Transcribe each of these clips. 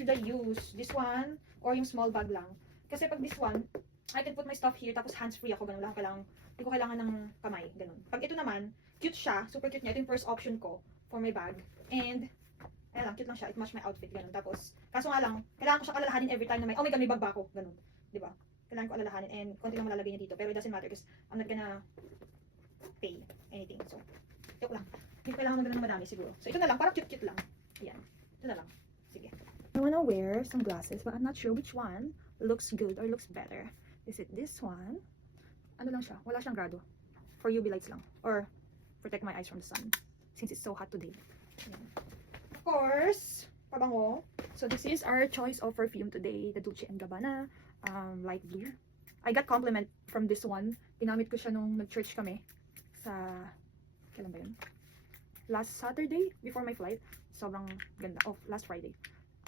should I use? This one or yung small bag lang? Kasi pag this one, I can put my stuff here, tapos hands-free ako, ganun lang. Hindi ko kailangan ng kamay, ganun. Pag ito naman, cute siya, super cute niya. Ito yung first option ko for my bag. And, ayan lang, cute lang siya. It match my outfit, ganun. Tapos, kaso nga lang, kailangan ko siya alalahanin every time na may, oh my god, may bag ba ako? Ganun. Diba? Kailangan ko alalahanin and konti lang malalagay niya dito. Pero it doesn't matter because I'm not gonna pay anything. So, joke lang. Hindi ko kailangan ng ganun madami siguro. So, ito na lang. Parang cute-cute lang. Ayan. Ito na lang. Sige. I wanna wear some glasses but I'm not sure which one looks good or looks better. Is it this one? Ano lang siya? Wala siyang grado. For UV lights lang. Or protect my eyes from the sun. Since it's so hot today. Ayan. Of course, pabango. So this is our choice of perfume today. The Dolce & Gabbana light blue. I got compliment from this one. Ginamit ko siya nung nag-church kami. Sa, kailan ba yun? Last Saturday, before my flight. Sobrang ganda. Oh, last Friday.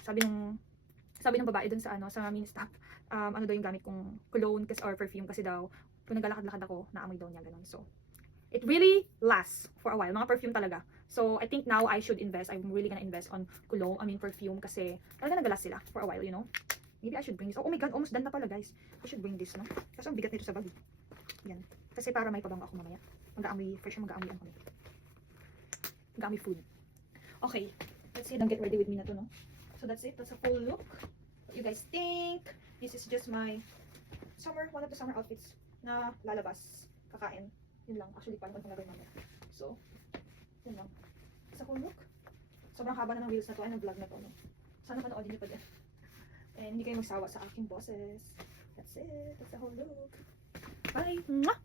Sabi ng babae dun sa sa mini stop, ano daw yung gamit kong cologne kasi, or perfume kasi daw, kung naglalakad-lakad ako, naamoy daw niya, ganun. So, it really lasts for a while. Mga perfume talaga. So, I think now I should invest. I'm really gonna invest on cologne, perfume kasi talaga nag-last sila for a while, you know. Maybe I should bring this. Oh my god, almost done na pala, guys. I should bring this, no? Kasi ang bigat nito sa bag. Yan. Kasi para may pabango ako mamaya. Mag-aamoy, for sure mag-aamoy ang kami. Mag-aamoy food. Okay. Let's see, don't get ready with me na to, no? So that's it. That's a full look. What you guys think? This is just my summer, one of the summer outfits na lalabas, kakain. Yun lang. Actually, paano ko gagawin mamaya. So, yun lang. It's a full look. Sobrang haba na ng reels na to. Ay, ng vlog na to, no? Sana panoodin niyo pa din. And hindi kayo magsawa sa aking boses. That's it. That's the whole look. Bye! Mwah!